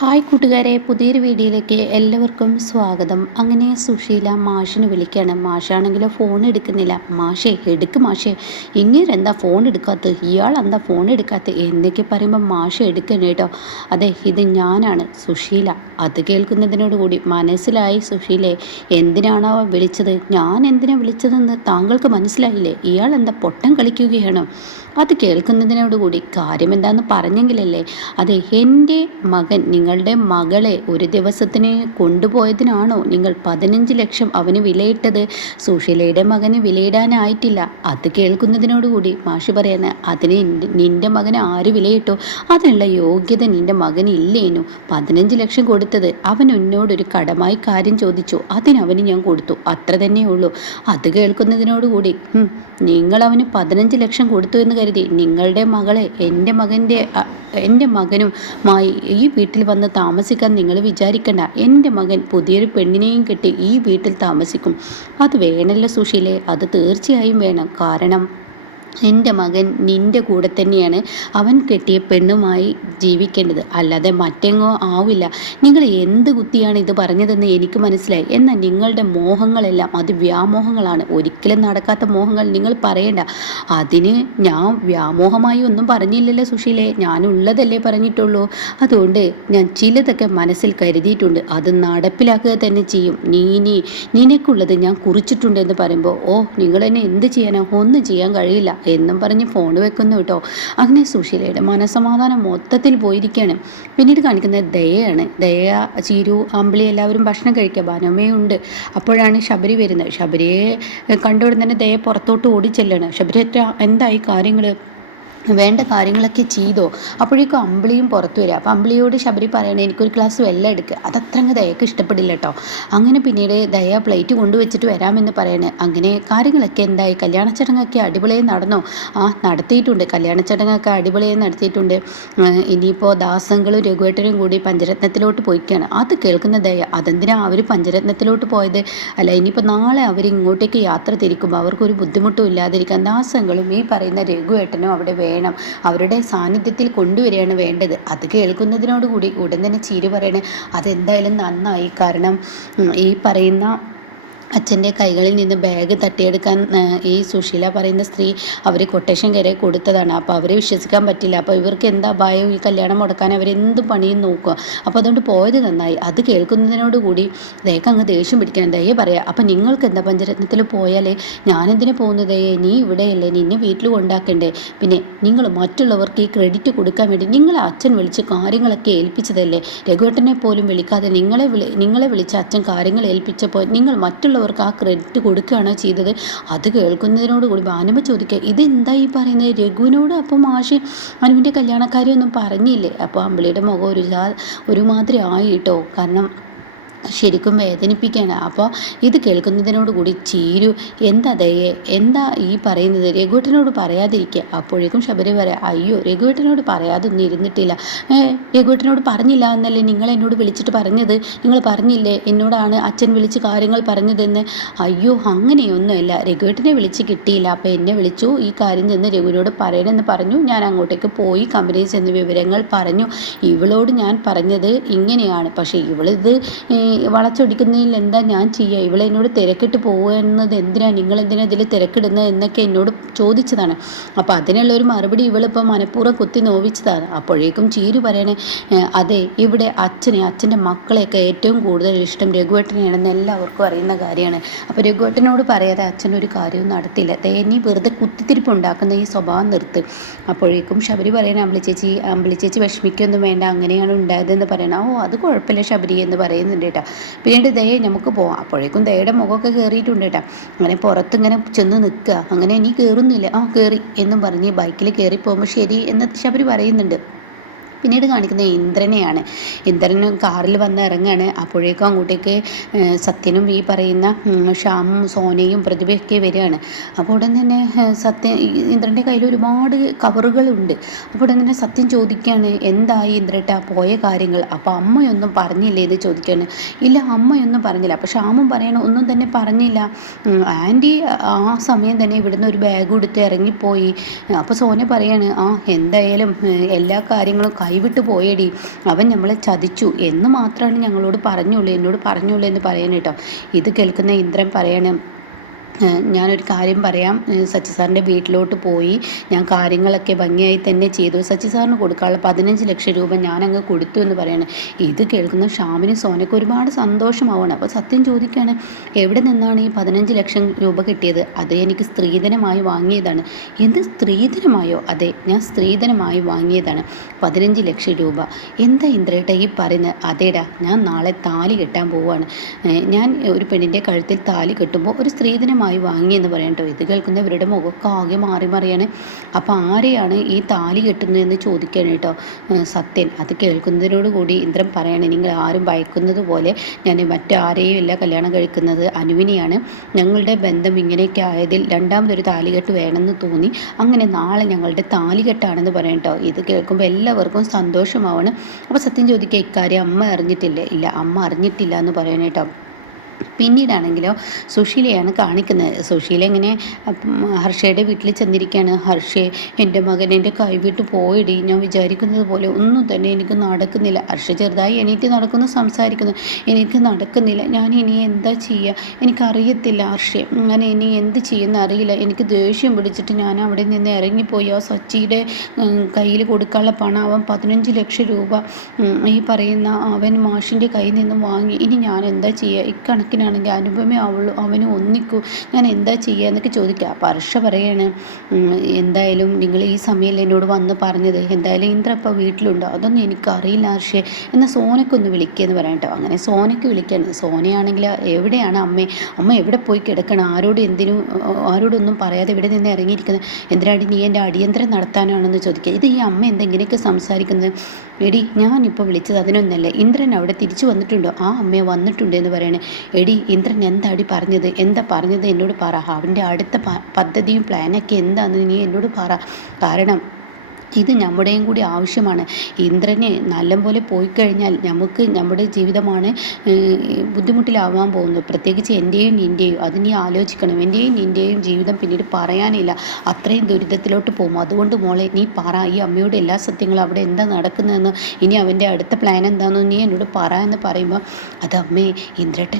Hi കൂട്ടുകാരെ പുതിയൊരു വീഡിയോയിലേക്ക് എല്ലാവർക്കും സ്വാഗതം. അങ്ങനെ സുശീല മാഷിന് വിളിക്കുകയാണ്. മാഷാണെങ്കിലോ ഫോൺ എടുക്കുന്നില്ല. മാഷേ എടുക്ക് മാഷേ. ഇങ്ങനെന്താ ഫോൺ എടുക്കാത്ത ഇയാൾ എന്താ ഫോൺ എടുക്കാത്ത എന്നൊക്കെ പറയുമ്പോൾ മാഷ് എടുക്കണം കേട്ടോ. അതെ ഇത് ഞാനാണ് സുശീല. അത് കേൾക്കുന്നതിനോടുകൂടി മനസ്സിലായി സുശീലെ. എന്തിനാണോ വിളിച്ചത്? ഞാൻ എന്തിനാ വിളിച്ചതെന്ന് താങ്കൾക്ക് മനസ്സിലായില്ലേ? ഇയാൾ എന്താ പൊട്ടം കളിക്കുകയാണ്? അത് കേൾക്കുന്നതിനോടുകൂടി കാര്യം എന്താണെന്ന് പറഞ്ഞെങ്കിലല്ലേ? അതെ എന്റെ മകൻ നിങ്ങളുടെ മകളെ ഒരു ദിവസത്തിന് കൊണ്ടുപോയതിനാണോ നിങ്ങൾ പതിനഞ്ച് ലക്ഷം അവന് വിലയിട്ടത്? സുഷീലയുടെ മകന് വിലയിടാനായിട്ടില്ല. അത് കേൾക്കുന്നതിനോടുകൂടി മാഷി പറയുന്ന അതിന് നിന്റെ മകന് ആര് വിലയിട്ടോ? അതിനുള്ള യോഗ്യത നിന്റെ മകന് ഇല്ലേനു. പതിനഞ്ച് ലക്ഷം കൊടുത്തത് അവൻ എന്നോടൊരു കടമായി കാര്യം ചോദിച്ചു. അതിനവന് ഞാൻ കൊടുത്തു. അത്ര തന്നെ ഉള്ളൂ അത് കേൾക്കുന്നതിനോടുകൂടി നിങ്ങൾ അവന് പതിനഞ്ച് ലക്ഷം കൊടുത്തു എന്ന് കരുതി നിങ്ങളുടെ മകളെ എന്റെ മകന്റെ എന്റെ മകനുമായി ഈ വീട്ടിൽ താമസിക്കാൻ നിങ്ങൾ വിചാരിക്കണ്ട. എന്റെ മകൻ പുതിയൊരു പെണ്ണിനെയും കെട്ടി ഈ വീട്ടിൽ താമസിക്കും. അത് വേണമല്ലോ സുശീലെ. അത് തീർച്ചയായും വേണം. കാരണം എന്റെ മകൻ നിന്റെ കൂടെ തന്നെയാണ് അവൻ കെട്ടിയ പെണ്ണുമായി ജീവിക്കേണ്ടത്. അല്ലാതെ മറ്റെങ്ങോ ആവില്ല. നിങ്ങൾ എന്ത് കുത്തിയാണ് ഇത് പറഞ്ഞതെന്ന് എനിക്ക് മനസ്സിലായി. എന്നാൽ നിങ്ങളുടെ മോഹങ്ങളെല്ലാം അത് വ്യാമോഹങ്ങളാണ്. ഒരിക്കലും നടക്കാത്ത മോഹങ്ങൾ നിങ്ങൾ പറയണ്ട. അതിന് ഞാൻ വ്യാമോഹമായി ഒന്നും പറഞ്ഞില്ലല്ലോ സുശീലെ. ഞാനുള്ളതല്ലേ പറഞ്ഞിട്ടുള്ളൂ. അതുകൊണ്ട് ഞാൻ ചിലതൊക്കെ മനസ്സിൽ കരുതിയിട്ടുണ്ട്. അത് നടപ്പിലാക്കുക തന്നെ ചെയ്യും. നീ നീ നിനക്കുള്ളത് ഞാൻ കുറിച്ചിട്ടുണ്ട് എന്ന് പറയുമ്പോൾ ഓ നിങ്ങൾ എന്നെ എന്ത് ചെയ്യാനോ? ഒന്നും ചെയ്യാൻ കഴിയില്ല. എന്നും പറഞ്ഞ് ഫോൺ വെക്കുന്നു കേട്ടോ. അങ്ങനെ സുശീലയുടെ മനസമാധാനം മൊത്തത്തിൽ പോയിരിക്കുകയാണ് പിന്നീട് കാണിക്കുന്നത് ദയയാണ്. ദയ ചീരു അമ്പിളി എല്ലാവരും ഭക്ഷണം കഴിക്കുക. ഉണ്ട്. അപ്പോഴാണ് ശബരി വരുന്നത്. ശബരിയെ കണ്ടുകൊണ്ട് തന്നെ ദയ പുറത്തോട്ട് ഓടിച്ചെല്ലാണ്. ശബരി എന്തായി കാര്യങ്ങൾ വേണ്ട കാര്യങ്ങളൊക്കെ ചെയ്തോ? അപ്പോഴേക്കും അമ്പിളിയും പുറത്തു വരിക. അപ്പോൾ അമ്പിളിയോട് ശബരി പറയണേ എനിക്കൊരു ഗ്ലാസ് വെള്ളം എടുക്കുക അതത്രങ്ങ് ദയക്ക് ഇഷ്ടപ്പെടില്ല കേട്ടോ അങ്ങനെ പിന്നീട് ദയ പ്ലേറ്റ് കൊണ്ടുവച്ചിട്ട് വരാമെന്ന് പറയണേ. അങ്ങനെ കാര്യങ്ങളൊക്കെ എന്തായി? കല്യാണ ചടങ്ങൊക്കെ അടിപൊളിയായി നടന്നോ? ആ നടത്തിയിട്ടുണ്ട്. കല്യാണ ചടങ്ങൊക്കെ അടിപൊളിയായി നടത്തിയിട്ടുണ്ട്. ഇനിയിപ്പോൾ ദാസങ്ങളും രഘുവേട്ടനും കൂടി പഞ്ചരത്നത്തിലോട്ട് പോയിക്കാണ്. അത് കേൾക്കുന്ന ദയ അതെന്തിനാ അവർ പഞ്ചരത്നത്തിലോട്ട് പോയത്? അല്ല ഇനിയിപ്പോൾ നാളെ അവർ ഇങ്ങോട്ടേക്ക് യാത്ര തിരിക്കുമ്പോൾ അവർക്കൊരു ബുദ്ധിമുട്ടും ഇല്ലാതിരിക്കാൻ ദാസങ്ങളും ഈ പറയുന്ന രഘുവേട്ടനും അവിടെ വേണം. വേണം അവരുടെ സാന്നിധ്യത്തിൽ കൊണ്ടുവരികയാണ് വേണ്ടത്. അത് കേൾക്കുന്നതിനോടുകൂടി ഉടൻ തന്നെ ചീര് പറയണേ. അതെന്തായാലും നന്നായി. കാരണം ഈ പറയുന്ന അച്ഛന്റെ കൈകളിൽ നിന്ന് ബാഗ് തട്ടിയെടുക്കാൻ ഈ സുശീല പറയുന്ന സ്ത്രീ അവർ കൊട്ടേഷൻ കയറി കൊടുത്തതാണ്. അപ്പോൾ അവരെ വിശ്വസിക്കാൻ പറ്റില്ല. അപ്പോൾ ഇവർക്ക് എന്താ ഭയം? ഈ കല്യാണം മുടക്കാൻ അവരെന്ത് പണിയും നോക്കുക. അപ്പോൾ അതുകൊണ്ട് പോയത് നന്നായി. അത് കേൾക്കുന്നതിനോടുകൂടി ദയക്ക് അങ്ങ് ദേഷ്യം പിടിക്കണം. ദയ പറയാം. അപ്പോൾ നിങ്ങൾക്ക് എന്താ പഞ്ചരത്നത്തിൽ പോയാലേ ഞാനെന്തിനു പോകുന്നതേ? നീ ഇവിടെയല്ലേ. നിന്നെ വീട്ടിൽ കൊണ്ടാക്കണ്ടേ. പിന്നെ നിങ്ങൾ മറ്റുള്ളവർക്ക് ഈ ക്രെഡിറ്റ് കൊടുക്കാൻ വേണ്ടി നിങ്ങളെ അച്ഛൻ വിളിച്ച് കാര്യങ്ങളൊക്കെ ഏൽപ്പിച്ചതല്ലേ? രഘുവേട്ടനെ പോലും വിളിക്കാതെ നിങ്ങളെ വിളി നിങ്ങളെ വിളിച്ച അച്ഛൻ കാര്യങ്ങൾ ഏൽപ്പിച്ചപ്പോൾ നിങ്ങൾ മറ്റുള്ള മറ്റുള്ളവർക്ക് ആ ക്രെഡിറ്റ് കൊടുക്കുകയാണോ ചെയ്തത്? അത് കേൾക്കുന്നതിനോട് കൂടി ഭാനുമ ചോദിക്കുക ഇതെന്താ ഈ പറയുന്നത് രഘുവിനോട് അപ്പം മാഷി അനുവിന്റെ കല്യാണക്കാരെയൊന്നും പറഞ്ഞില്ലേ? അപ്പോൾ അമ്പിളിയുടെ മുഖം ഒരു ഒരുമാതിരി ആയി കേട്ടോ. കാരണം ശരിക്കും വേദനിപ്പിക്കുകയാണ്. അപ്പോൾ ഇത് കേൾക്കുന്നതിനോട് കൂടി ചീരു എന്താ ദയെ എന്താ ഈ പറയുന്നത്? രഘുവേട്ടനോട് പറയാതിരിക്കുക. അപ്പോഴേക്കും ശബരി പറയാം അയ്യോ രഘുവേട്ടനോട് പറയാതൊന്നും ഇരുന്നിട്ടില്ല. രഘുവേട്ടനോട് പറഞ്ഞില്ല എന്നല്ലേ നിങ്ങൾ എന്നോട് വിളിച്ചിട്ട് പറഞ്ഞത്? നിങ്ങൾ പറഞ്ഞില്ലേ? എന്നോടാണ് അച്ഛൻ വിളിച്ച് കാര്യങ്ങൾ പറഞ്ഞതെന്ന്? അയ്യോ അങ്ങനെയൊന്നുമല്ല. രഘുവേട്ടനെ വിളിച്ച് കിട്ടിയില്ല. അപ്പോൾ എന്നെ വിളിച്ചു ഈ കാര്യം ചെന്ന് രഘുവിനോട് പറയണമെന്ന് പറഞ്ഞു. ഞാൻ അങ്ങോട്ടേക്ക് പോയി കമ്പനിയിൽ ചെന്ന് വിവരങ്ങൾ പറഞ്ഞു. ഇവളോട് ഞാൻ പറഞ്ഞത് ഇങ്ങനെയാണ്. പക്ഷേ ഇവളിത് വളച്ചൊടിക്കുന്നതിൽ എന്താ ഞാൻ ചെയ്യുക? ഇവളെ എന്നോട് തിരക്കിട്ട് പോകുന്നത് എന്തിനാണ് നിങ്ങൾ എന്തിനാ ഇതിൽ തിരക്കിടുന്നത് എന്നൊക്കെ എന്നോട് ചോദിച്ചതാണ്. അപ്പോൾ അതിനുള്ള ഒരു മറുപടി ഇവളിപ്പോൾ മനഃപൂർവം കുത്തി നോവിച്ചതാണ്. അപ്പോഴേക്കും ചീരു പറയണേ അതെ ഇവിടെ അച്ഛനെ അച്ഛന്റെ മക്കളെയൊക്കെ ഏറ്റവും കൂടുതൽ ഇഷ്ടം രഘുവേട്ടനെയാണെന്ന് എല്ലാവർക്കും അറിയുന്ന കാര്യമാണ്. അപ്പോൾ രഘുവേട്ടനോട് പറയാതെ അച്ഛൻ ഒരു കാര്യവും നടത്തില്ല തേനി വെറുതെ കുത്തിത്തിരിപ്പ് ഉണ്ടാക്കുന്ന ഈ സ്വഭാവം നിർത്ത്. അപ്പോഴേക്കും ശബരി പറയണ അമ്പിളി ചേച്ചി അമ്പിളി ചേച്ചി വിഷമിക്കൊന്നും വേണ്ട അങ്ങനെയാണ് ഉണ്ടായതെന്ന് പറയണം. ഓ അത് കുഴപ്പമില്ല ശബരി എന്ന് പറയുന്നുണ്ട് കേട്ടോ. പിന്നീട് ദയ നമുക്ക് പോവാം. അപ്പോഴേക്കും ദയയുടെ മുഖമൊക്കെ കയറിയിട്ടുണ്ട് കേട്ടോ. അങ്ങനെ പുറത്തിങ്ങനെ ചെന്ന് നിൽക്കുക. അങ്ങനെ ഇനി കയറുന്നില്ല ആ കയറി എന്നും പറഞ്ഞ് ബൈക്കിൽ കയറി പോകുമ്പോൾ ശരി എന്ന് ശബരി പറയുന്നുണ്ട്. പിന്നീട് കാണിക്കുന്നത് ഇന്ദ്രനെയാണ്. ഇന്ദ്രനും കാറിൽ വന്ന് ഇറങ്ങാണ്. അപ്പോഴേക്കും അങ്ങോട്ടേക്ക് സത്യനും ഈ പറയുന്ന ഷ്യാമും സോനയും പ്രതിഭയൊക്കെ വരികയാണ്. അപ്പോൾ ഉടൻ തന്നെ സത്യ ഇന്ദ്രന്റെ കയ്യിൽ ഒരുപാട് കവറുകളുണ്ട്. അപ്പോൾ ഉടൻ തന്നെ സത്യം ചോദിക്കുകയാണ് എന്തായി ഇന്ദ്രട്ട പോയ കാര്യങ്ങൾ? അപ്പോൾ അമ്മയൊന്നും പറഞ്ഞില്ലേ? ഇത് ചോദിക്കുകയാണ്. ഇല്ല അമ്മയൊന്നും പറഞ്ഞില്ല. അപ്പോൾ ഷ്യാമും പറയണം ഒന്നും തന്നെ പറഞ്ഞില്ല. ആന്റി ആ സമയം തന്നെ ഇവിടുന്ന് ഒരു ബാഗ് കൊടുത്ത് ഇറങ്ങിപ്പോയി. അപ്പോൾ സോന പറയാണ് ആ എന്തായാലും എല്ലാ കാര്യങ്ങളും കൈവിട്ട് പോയടി. അവൻ നമ്മളെ ചതിച്ചു. എന്ന് മാത്രമാണ് ഞങ്ങളോട് പറഞ്ഞുള്ളൂ. എന്നോട് പറഞ്ഞുള്ളൂ എന്ന് പറയാൻ കേട്ടോ. ഇത് കേൾക്കുന്ന ഇന്ദ്രൻ പറയണം ഞാനൊരു കാര്യം പറയാം. സച്ചി സാറിന്റെ വീട്ടിലോട്ട് പോയി ഞാൻ കാര്യങ്ങളൊക്കെ ഭംഗിയായി തന്നെ ചെയ്തു. സച്ചി സാറിന് കൊടുക്കാനുള്ള പതിനഞ്ച് ലക്ഷം രൂപ ഞാനങ്ങ് കൊടുത്തു എന്ന് പറയാണ്. ഇത് കേൾക്കുന്ന ഷാമിന് സോനയ്ക്ക് ഒരുപാട് സന്തോഷമാവണം അപ്പോൾ സത്യം ചോദിക്കുകയാണ് എവിടെ നിന്നാണ് ഈ പതിനഞ്ച് ലക്ഷം രൂപ കിട്ടിയത്? അത് എനിക്ക് സ്ത്രീധനമായി വാങ്ങിയതാണ്. എന്ത് സ്ത്രീധനമായോ? അതെ ഞാൻ സ്ത്രീധനമായി വാങ്ങിയതാണ്. പതിനഞ്ച് ലക്ഷം രൂപ. എന്താ ഇന്ദ്രേട്ട ഈ പറയുന്നത്? അതേടാ ഞാൻ നാളെ താലി കെട്ടാൻ പോവുകയാണ്. ഞാൻ ഒരു പെണ്ണിന്റെ കഴുത്തിൽ താലി കെട്ടുമ്പോൾ ഒരു സ്ത്രീധനമായി വാങ്ങി വാങ്ങിയെന്ന് പറയാം കേട്ടോ. ഇത് കേൾക്കുന്നവരുടെ മുഖമൊക്കെ ആകെ മാറി മറിയാണ്. അപ്പോൾ ആരെയാണ് ഈ താലി കെട്ടുന്നതെന്ന് ചോദിക്കുകയാണ് കേട്ടോ സത്യൻ. അത് കേൾക്കുന്നതിനോട് കൂടി ഇന്ദ്രൻ പറയാണ് നിങ്ങൾ ആരും ഭയക്കുന്നത് പോലെ ഞാൻ മറ്റാരെയും അല്ല കല്യാണം കഴിക്കുന്നത്. അനുവിനെയാണ് ഞങ്ങളുടെ ബന്ധം ഇങ്ങനെയൊക്കെ ആയതിൽ രണ്ടാമതൊരു താലികെട്ട് വേണമെന്ന് തോന്നി. അങ്ങനെ നാളെ ഞങ്ങളുടെ താലികെട്ടാണെന്ന് പറയാം കേട്ടോ. ഇത് കേൾക്കുമ്പോൾ എല്ലാവർക്കും സന്തോഷമാവണം. അപ്പോൾ സത്യം ചോദിക്കുക ഇക്കാര്യം അമ്മ അറിഞ്ഞിട്ടില്ലേ? ഇല്ല അമ്മ അറിഞ്ഞിട്ടില്ല എന്ന് പറയണേട്ടോ പിന്നീടാണെങ്കിലോ സുശീലയാണ് കാണിക്കുന്നത്. സുശീല ഇങ്ങനെ ഹർഷയുടെ വീട്ടിൽ ചെന്നിരിക്കുകയാണ്. ഹർഷേ എന്റെ മകൻ എന്റെ കൈവിട്ട് പോയിടി. ഞാൻ വിചാരിക്കുന്നത് പോലെ ഒന്നും തന്നെ എനിക്ക് നടക്കുന്നില്ല ഹർഷ ചെറുതായി എണീറ്റ് നടക്കുന്നു സംസാരിക്കുന്നു. എനിക്ക് നടക്കുന്നില്ല. ഞാൻ ഇനി എന്താ ചെയ്യുക എനിക്കറിയത്തില്ല ഹർഷേ. ഞാൻ ഇനി എന്ത് ചെയ്യുന്ന അറിയില്ല. എനിക്ക് ദേഷ്യം പിടിച്ചിട്ട് ഞാൻ അവിടെ നിന്ന് ഇറങ്ങിപ്പോയി. ആ സച്ചിയുടെ കയ്യിൽ കൊടുക്കാനുള്ള പണം അവൻ പതിനഞ്ച് ലക്ഷം രൂപ ഈ പറയുന്ന അവൻ മാഷിന്റെ കയ്യിൽ നിന്ന് വാങ്ങി. ഇനി ഞാൻ എന്താ ചെയ്യുക ഇക്കണക്ക് കണക്കിനാണെങ്കിൽ അനുപമ അവളും അവന് ഒന്നിക്കൂ ഞാൻ എന്താ ചെയ്യുക? എന്നൊക്കെ ചോദിക്കുക. അപ്പോൾ ഹർഷ പറയാണ് എന്തായാലും നിങ്ങൾ ഈ സമയം എന്നോട് വന്ന് പറഞ്ഞത്? എന്തായാലും ഇന്ദ്ര ഇപ്പോൾ വീട്ടിലുണ്ടോ? അതൊന്നും എനിക്കറിയില്ല ഹർഷേ. എന്നാൽ സോനക്കൊന്ന് വിളിക്കുകയെന്ന് പറയാം കേട്ടോ. അങ്ങനെ സോനയ്ക്ക് വിളിക്കുകയാണ് സോനയാണെങ്കിൽ എവിടെയാണ് അമ്മ? അമ്മ എവിടെ പോയി കിടക്കണം? ആരോട് എന്തിനും ആരോടൊന്നും പറയാതെ ഇവിടെ നിന്ന് ഇറങ്ങിയിരിക്കുന്നത്? എന്തിനാടി നീ എന്റെ അടിയന്തരം നടത്താനാണെന്ന് ചോദിക്കുക. ഇത് ഈ അമ്മ എന്തെങ്കിലുമൊക്കെ സംസാരിക്കുന്നത്? എടി ഞാനിപ്പോൾ വിളിച്ചത് അതിനൊന്നല്ല. ഇന്ദ്രൻ അവിടെ തിരിച്ചു വന്നിട്ടുണ്ടോ? ആ അമ്മയെ വന്നിട്ടുണ്ട് എന്ന് പറയണേ. എടി ഇന്ദ്രൻ എന്താടി പറഞ്ഞത്? എന്താ പറഞ്ഞത് എന്നോട് പറ. അവന്റെ അടുത്ത പദ്ധതിയും പ്ലാനൊക്കെ എന്താണെന്ന് നീ എന്നോട് പറ. കാരണം ഇത് നമ്മുടെയും കൂടി ആവശ്യമാണ്. ഇന്ദ്രന് നല്ലപോലെ പോയി കഴിഞ്ഞാൽ നമുക്ക് നമ്മുടെ ജീവിതമാണ് ബുദ്ധിമുട്ടിലാവാൻ പോകുന്നത്. പ്രത്യേകിച്ച് എന്റെയും നിന്റെയും അത് നീ ആലോചിക്കണം. എന്റെയും നിന്റെയും ജീവിതം പിന്നീട് പറയാനില്ല. അത്രയും ദുരിതത്തിലോട്ട് പോകും. അതുകൊണ്ട് മോളെ നീ പറ. ഈ അമ്മയോട് എല്ലാ സത്യങ്ങളും അവിടെ എന്താ നടക്കുന്നതെന്ന്? ഇനി അവന്റെ അടുത്ത പ്ലാൻ എന്താണെന്ന് നീ എന്നോട് പറ എന്ന് പറയുമ്പോൾ അത് അമ്മേ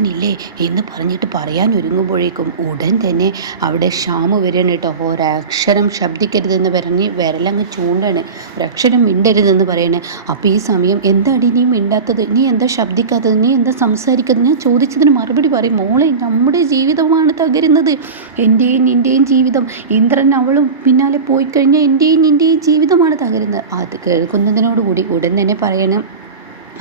ഇല്ലേ എന്ന് പറഞ്ഞിട്ട് പറയാൻ ഒരുങ്ങുമ്പോഴേക്കും ഉടൻ തന്നെ അവിടെ ക്ഷാമ വരണം കേട്ടോ. ഒരക്ഷരം ശബ്ദിക്കരുതെന്ന് പറഞ്ഞ് വിരലങ്ങ് ചൂണ്ട് കൊണ്ടാണ്. ഒരക്ഷരം മിണ്ടരുതെന്ന് പറയണേ. അപ്പോൾ ഈ സമയം എന്താടി നീ മിണ്ടാത്തത്? നീ എന്താ ശബ്ദിക്കാത്തത്? നീ എന്താ സംസാരിക്കാത്തത്? ഞാൻ ചോദിച്ചതിന് മറുപടി പറയും. മോളെ നമ്മുടെ ജീവിതമാണ് തകരുന്നത്. എന്റെയും നിന്റെയും ജീവിതം. ഇന്ദ്രൻ അവളും പിന്നാലെ പോയി കഴിഞ്ഞാൽ എന്റെയും നിന്റെയും ജീവിതമാണ് തകരുന്നത്. അത് കേൾക്കുന്നതിനോടുകൂടി ഉടൻ തന്നെ പറയണം.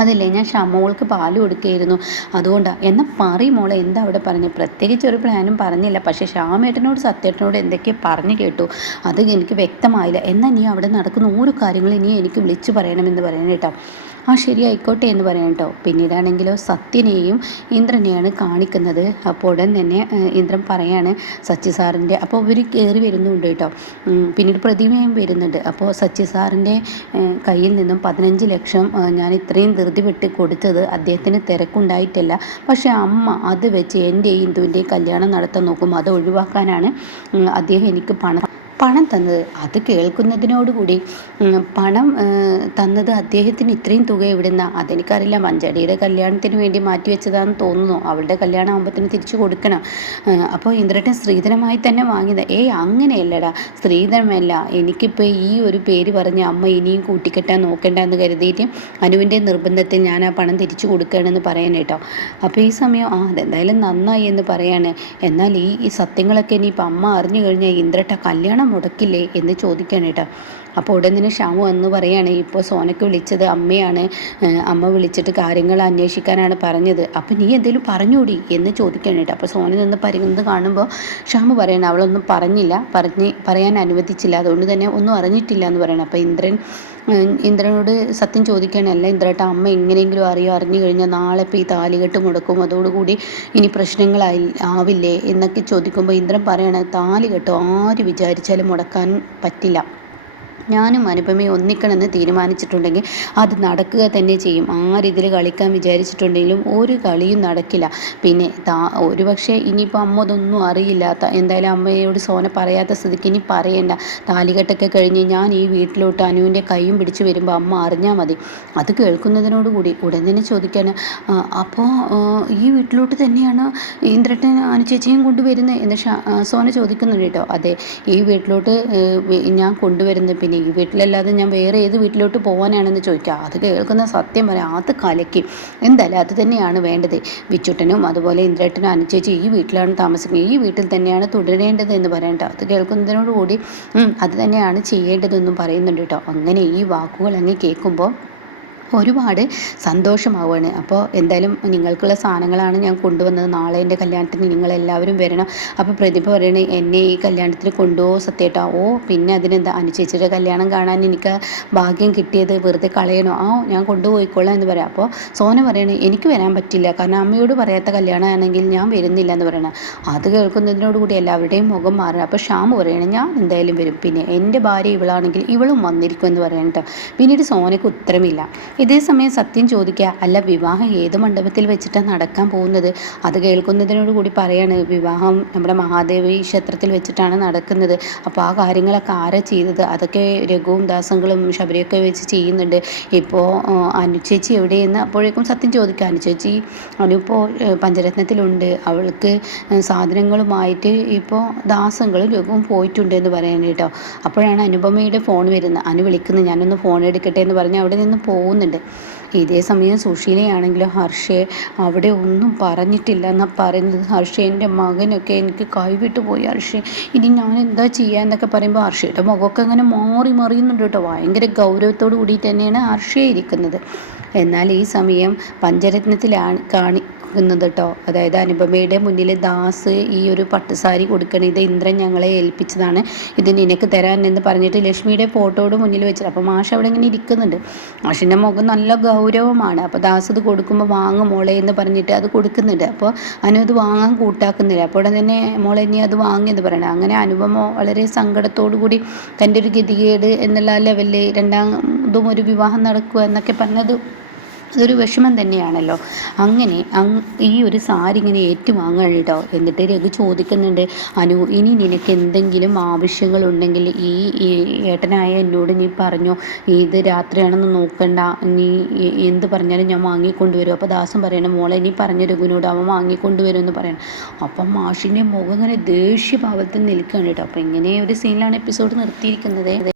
അതല്ലേ ഞാൻ ഷമോൾക്ക് പാൽ കൊടുക്കുകയായിരുന്നു അതുകൊണ്ടാണ് എന്നാൽ പറയും മോളെ എന്താ അവിടെ പറഞ്ഞത് പ്രത്യേകിച്ച് ഒരു പ്ലാനും പറഞ്ഞില്ല. പക്ഷേ ശ്യാമേട്ടനോട് സത്യേട്ടനോട് എന്തൊക്കെ പറഞ്ഞു കേട്ടു. അത് എനിക്ക് വ്യക്തമായില്ല. എന്നാൽ നീ അവിടെ നടക്കുന്ന ഓരോ കാര്യങ്ങളും ഇനി എനിക്ക് വിളിച്ചു പറയണമെന്ന് പറയണം കേട്ടോ. ആ ശരി ആയിക്കോട്ടെ എന്ന് പറയാം കേട്ടോ. പിന്നീടാണെങ്കിലോ സത്യനെയും ഇന്ദ്രനെയാണ് കാണിക്കുന്നത്. അപ്പോൾ ഉടൻ തന്നെ ഇന്ദ്രൻ പറയാണ് സച്ചി സാറിന്റെ അപ്പോൾ ഇവർ കയറി വരുന്നുണ്ട് കേട്ടോ. പിന്നീട് പ്രതിമയും വരുന്നുണ്ട്. അപ്പോൾ സച്ചി സാറിന്റെ കയ്യിൽ നിന്നും പതിനഞ്ച് ലക്ഷം ഞാൻ ഇത്രയും ധൃതി വിട്ട് കൊടുത്തത് അദ്ദേഹത്തിന് തിരക്കുണ്ടായിട്ടില്ല. പക്ഷേ അമ്മ അത് വെച്ച് എന്റെയും ഇന്ദുവിന്റെയും കല്യാണം നടത്താൻ നോക്കും. അത് ഒഴിവാക്കാനാണ് അദ്ദേഹം എനിക്ക് പണം പണം തന്നത്. അത് കേൾക്കുന്നതിനോടുകൂടി പണം തന്നത് അദ്ദേഹത്തിന് ഇത്രയും തുക എവിടുന്ന? അതെനിക്കറിയില്ല. മഞ്ചടിയുടെ കല്യാണത്തിന് വേണ്ടി മാറ്റി വെച്ചതാണെന്ന് തോന്നുന്നു. അവളുടെ കല്യാണം ആകുമ്പോഴത്തേന് തിരിച്ചു കൊടുക്കണം. അപ്പോൾ ഇന്ദ്രട്ടൻ സ്ത്രീധനമായി തന്നെ വാങ്ങിയത്. ഏയ് അങ്ങനെയല്ലടാ. സ്ത്രീധനമല്ല. എനിക്കിപ്പോൾ ഈ ഒരു പേര് പറഞ്ഞ് അമ്മ ഇനിയും കൂട്ടിക്കെട്ടാൻ നോക്കണ്ട എന്ന് കരുതിയിട്ട് അനുവിന്റെ നിർബന്ധത്തിൽ ഞാൻ ആ പണം തിരിച്ചു കൊടുക്കുകയാണെന്ന് പറയാൻ കേട്ടോ അപ്പോൾ ഈ സമയം ആ അതെന്തായാലും നന്നായി എന്ന് പറയാണ്. എന്നാൽ ഈ സത്യങ്ങളൊക്കെ ഇനിയിപ്പോൾ അമ്മ അറിഞ്ഞു കഴിഞ്ഞാൽ ഇന്ദ്രട്ട കല്യാണം മുടക്കില്ലേ എന്ന് ചോദിക്കാൻ കേട്ടോ. അപ്പോൾ ഉടൻ തന്നെ ഷാമു എന്ന് പറയാണ് ഇപ്പോൾ സോനയ്ക്ക് വിളിച്ചത് അമ്മയാണ്. അമ്മ വിളിച്ചിട്ട് കാര്യങ്ങൾ അന്വേഷിക്കാനാണ് പറഞ്ഞത്. അപ്പോൾ നീ എന്തെങ്കിലും പറഞ്ഞൂടി? എന്ന് ചോദിക്കാൻ കേട്ടോ. അപ്പോൾ സോന നിന്ന് പറയുന്നത് കാണുമ്പോൾ ഷാമു പറയണം അവളൊന്നും പറഞ്ഞില്ല. പറഞ്ഞ് പറയാൻ അനുവദിച്ചില്ല. അതുകൊണ്ട് തന്നെ ഒന്നും അറിഞ്ഞിട്ടില്ല എന്ന് പറയണം. അപ്പോൾ ഇന്ദ്രൻ ഇന്ദ്രനോട് സത്യം ചോദിക്കുകയാണ് അല്ല ഇന്ദ്രേട്ട അമ്മ എങ്ങനെയെങ്കിലും അറിയോ? അറിഞ്ഞു കഴിഞ്ഞാൽ നാളെ ഇപ്പോൾ ഈ താലികെട്ട് മുടക്കും. അതോടുകൂടി ഇനി പ്രശ്നങ്ങളായി ആവില്ലേ? എന്നൊക്കെ ചോദിക്കുമ്പോൾ ഇന്ദ്രൻ പറയണ താലികെട്ടോ ആര് വിചാരിച്ചാലും മുടക്കാൻ പറ്റില്ല. ഞാനും അനുപമയും ഒന്നിക്കണമെന്ന് തീരുമാനിച്ചിട്ടുണ്ടെങ്കിൽ അത് നടക്കുക തന്നെ ചെയ്യും. ആ രീതിയിൽ കളിക്കാൻ വിചാരിച്ചിട്ടുണ്ടെങ്കിലും ഒരു കളിയും നടക്കില്ല. പിന്നെ താ ഒരു പക്ഷേ ഇനിയിപ്പോൾ അമ്മ അതൊന്നും അറിയില്ലാത്ത എന്തായാലും അമ്മയോട് സോന പറയാത്ത സ്ഥിതിക്ക് ഇനി പറയണ്ട. താലികെട്ടൊക്കെ കഴിഞ്ഞ് ഞാൻ ഈ വീട്ടിലോട്ട് അനുവിന്റെ കൈയും പിടിച്ച് വരുമ്പോൾ അമ്മ അറിഞ്ഞാൽ മതി. അത് കേൾക്കുന്നതിനോടുകൂടി ഉടൻ തന്നെ ചോദിക്കാൻ അപ്പോൾ ഈ വീട്ടിലോട്ട് തന്നെയാണ് ഇന്ദ്രട്ടൻ അനുചേച്ചിയും കൊണ്ടുവരുന്നത് എന്ന് സോന ചോദിക്കുന്നുണ്ട് കേട്ടോ. അതെ ഈ വീട്ടിലോട്ട് ഞാൻ കൊണ്ടുവരുന്നത് പിന്നെ ഈ വീട്ടിലല്ലാതെ ഞാൻ വേറെ ഏത് വീട്ടിലോട്ട് പോകാനാണെന്ന് ചോദിക്കുക അത് കേൾക്കുന്ന സത്യം പറയാം അത് കലയ്ക്കും എന്തായാലും അത് തന്നെയാണ് വേണ്ടത്. വിച്ചുട്ടനും അതുപോലെ ഇന്ദ്രേട്ടനും അനുചേച്ചി ഈ വീട്ടിലാണ് താമസിക്കുന്നത്. ഈ വീട്ടിൽ തന്നെയാണ് തുടരേണ്ടത് എന്ന് പറയണ്ട. അത് കേൾക്കുന്നതിനോടുകൂടി അത് തന്നെയാണ് ചെയ്യേണ്ടതെന്നും പറയുന്നുണ്ട് കേട്ടോ. അങ്ങനെ ഈ വാക്കുകൾ അങ്ങ് കേൾക്കുമ്പോൾ ഒരുപാട് സന്തോഷമാവുകയാണ്. അപ്പോൾ എന്തായാലും നിങ്ങൾക്കുള്ള സാധനങ്ങളാണ് ഞാൻ കൊണ്ടുവന്നത്. നാളെ എന്റെ കല്യാണത്തിന് നിങ്ങളെല്ലാവരും വരണം. അപ്പോൾ പ്രതിഭ പറയണേ എന്നെ ഈ കല്യാണത്തിന് കൊണ്ടുപോകും സത്യേട്ടാ. ഓ പിന്നെ അതിനെന്താ? അനുചേച്ചിയുടെ കല്യാണം കാണാൻ എനിക്ക് ഭാഗ്യം കിട്ടിയത് വെറുതെ കളയണോ? ആ ഞാൻ കൊണ്ടുപോയിക്കോളാം എന്ന് പറയാം. അപ്പോൾ സോന പറയണേ എനിക്ക് വരാൻ പറ്റില്ല. കാരണം അമ്മയോട് പറയാത്ത കല്യാണമാണെങ്കിൽ ഞാൻ വരുന്നില്ല എന്ന് പറയണം. അത് കേൾക്കുന്നതിനോടുകൂടി എല്ലാവരുടെയും മുഖം മാറണം അപ്പോൾ ഷ്യാം പറയണേ ഞാൻ എന്തായാലും വരും. പിന്നെ എന്റെ ഭാര്യ ഇവളാണെങ്കിൽ ഇവളും വന്നിരിക്കും എന്ന് പറയണം പിന്നീട് സോനയ്ക്ക് ഉത്തരമില്ല. ഇതേ സമയം സത്യം ചോദിക്കുക അല്ല വിവാഹം ഏത് മണ്ഡപത്തിൽ വെച്ചിട്ടാണ് നടക്കാൻ പോകുന്നത്? അത് കേൾക്കുന്നതിനോട് കൂടി പറയാണ് വിവാഹം നമ്മുടെ മഹാദേവി ക്ഷേത്രത്തിൽ വെച്ചിട്ടാണ് നടക്കുന്നത്. അപ്പോൾ ആ കാര്യങ്ങളൊക്കെ ആരാ ചെയ്തത്? അതൊക്കെ രഘുവും ദാസങ്ങളും ശബരിയൊക്കെ വെച്ച് ചെയ്യുന്നുണ്ട്. ഇപ്പോൾ അനുചേച്ചി എവിടെയെന്ന് അപ്പോഴേക്കും സത്യം ചോദിക്കുക. അനുചേച്ചി അനുപ്പോൾ പഞ്ചരത്നത്തിലുണ്ട്. അവൾക്ക് സാധനങ്ങളുമായിട്ട് ഇപ്പോൾ ദാസങ്ങളും രഘുവും പോയിട്ടുണ്ട് എന്ന് പറയാൻ കേട്ടോ. അപ്പോഴാണ് അനുപമയുടെ ഫോൺ വരുന്നത്. അനു വിളിക്കുന്നത് ഞാനൊന്ന് ഫോൺ എടുക്കട്ടെ എന്ന് പറഞ്ഞ് അവിടെ നിന്ന് പോകുന്നുണ്ട്. പറയുന്നുണ്ട് ഇതേ സമയം സുശീലയാണെങ്കിലും ഹർഷയെ അവിടെ ഒന്നും പറഞ്ഞിട്ടില്ല എന്നാ പറയുന്നത് ഹർഷേന്റെ മകനൊക്കെ എനിക്ക് കൈവിട്ട് പോയി ഹർഷേ. ഇനി ഞാൻ എന്താ ചെയ്യുക എന്നൊക്കെ പറയുമ്പോൾ ഹർഷയുടെ മുഖമൊക്കെ അങ്ങനെ മാറി മറിയുന്നുണ്ട് കേട്ടോ. ഭയങ്കര ഗൗരവത്തോടു കൂടി തന്നെയാണ് ഹർഷയെ ഇരിക്കുന്നത്. എന്നാൽ ഈ സമയം പഞ്ചരത്നത്തിലാണ് കാണി നിൽക്കുന്നത് കേട്ടോ. അതായത് അനുപമയുടെ മുന്നിൽ ദാസ് ഈ ഒരു പട്ടുസാരി കൊടുക്കണം ഇത് ഇന്ദ്രൻ ഞങ്ങളെ ഏൽപ്പിച്ചതാണ്. ഇത് നിനക്ക് തരാൻ എന്ന് പറഞ്ഞിട്ട് ലക്ഷ്മിയുടെ ഫോട്ടോയുടെ മുന്നിൽ വെച്ചിട്ട്. അപ്പോൾ മാഷ് അവിടെ ഇങ്ങനെ ഇരിക്കുന്നുണ്ട്. മാഷിന്റെ മുഖം നല്ല ഗൗരവമാണ്. അപ്പോൾ ദാസ് കൊടുക്കുമ്പോൾ വാങ്ങും മോളെ എന്ന് പറഞ്ഞിട്ട് അത് കൊടുക്കുന്നുണ്ട്. അപ്പോൾ അനു അത് വാങ്ങാൻ കൂട്ടാക്കുന്നില്ല. അപ്പോൾ തന്നെ മോളെ ഇനി അത് വാങ്ങിയെന്ന് പറയണം. അങ്ങനെ അനുപമ വളരെ സങ്കടത്തോടു കൂടി തന്റെ ഒരു ഗതികേട് എന്നുള്ള ലെവലിൽ രണ്ടാമതും ഒരു വിവാഹം നടക്കുക എന്നൊക്കെ പറഞ്ഞത് അതൊരു വിഷമം തന്നെയാണല്ലോ. അങ്ങനെ ഈ ഒരു സാരി ഇങ്ങനെ ഏറ്റുവാങ്ങുകയാണ് കേട്ടോ. എന്നിട്ട് രഘു ചോദിക്കുന്നുണ്ട് അനു ഇനി നിനക്ക് എന്തെങ്കിലും ആവശ്യങ്ങളുണ്ടെങ്കിൽ ഈ ഏട്ടനായ എന്നോട് നീ പറഞ്ഞു? ഇത് രാത്രിയാണെന്ന് നോക്കണ്ട. നീ എന്ത് പറഞ്ഞാലും ഞാൻ വാങ്ങിക്കൊണ്ടുവരും. അപ്പോൾ ദാസം പറയണം മോളെ നീ പറഞ്ഞ രഘുവിനോട് അവൻ വാങ്ങിക്കൊണ്ടുവരും എന്ന് പറയണം. അപ്പം മാഷിന്റെ മുഖം ഇങ്ങനെ ദേഷ്യഭാവത്തിൽ നിൽക്കുകയാണ് കേട്ടോ. അപ്പോൾ ഇങ്ങനെ ഒരു സീനിലാണ് എപ്പിസോഡ് നിർത്തിയിരിക്കുന്നത്.